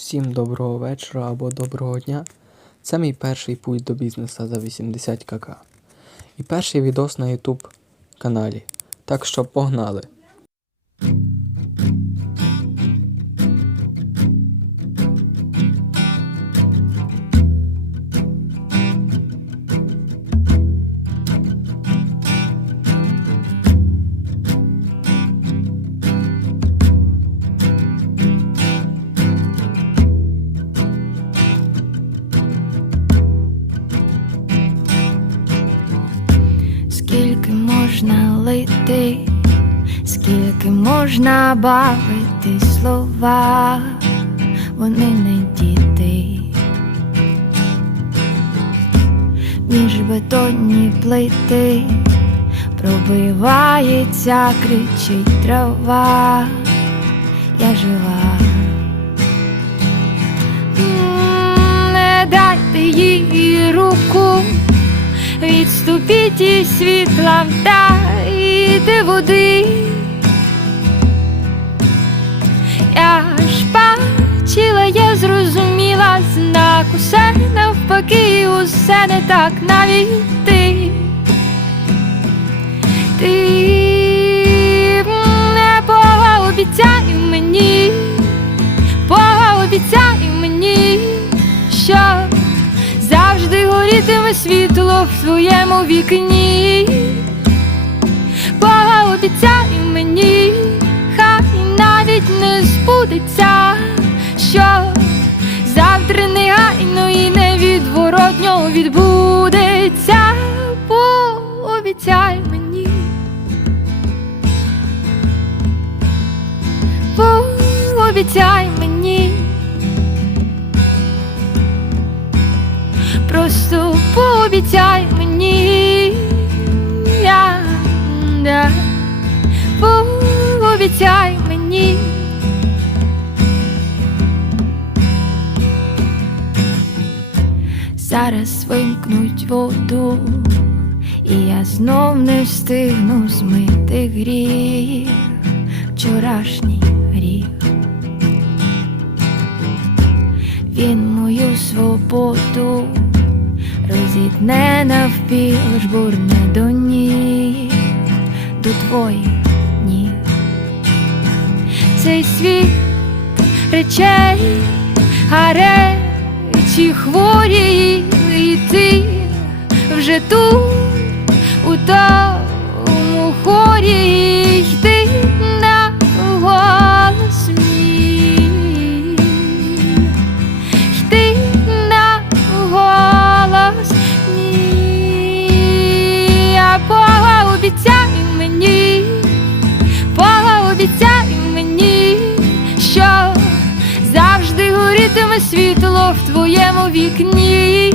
Всім доброго вечора або доброго дня. Це мій перший путь до бізнесу за 80 кк. І перший відос на YouTube каналі. Так що погнали! Можна лити, скільки можна бавити слова, вони не діти. Між бетонні плити пробивається, кричить трава, я жива. Не дайте їй руку. Відступіть і світла вдайте води. Я ж бачила, я зрозуміла знак, усе навпаки, усе не так навіть ти. В твоєму вікні. Пообіцяй мені, хай навіть не збудеться, що завтра негайно і невідворотньо відбудеться. Пообіцяй мені. Пообіцяй мені. Просто пообіцяй мені, я, да, пообіцяй мені. Зараз вимкнуть воду, і я знов не встигну змити гріх, вчорашній розітне навпіл, жбурне до ніг, до твоїх ніг. Цей світ речей, гарячі хворі, і ти вже тут, у тому хорі, горітиме світло в твоєму вікні.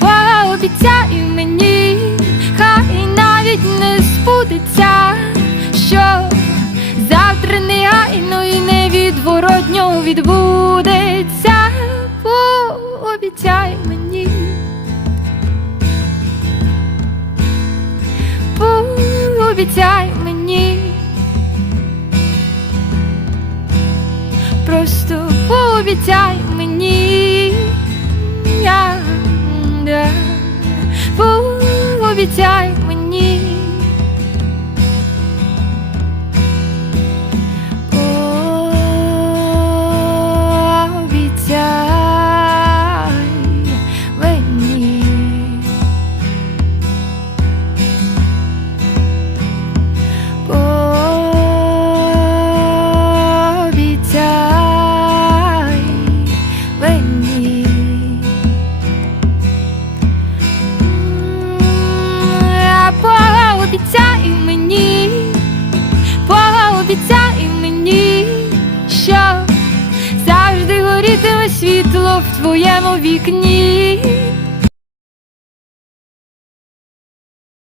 Пообіцяй мені, хай навіть не збудеться, що завтра негайно і невідворотньо відбудеться. Пообіцяй мені. Пообіцяй мені. Пообіцяй мені. Я, да, мені. Пообіцяй мені, пообіцяй мені, що завжди горітиме світло в твоєму вікні.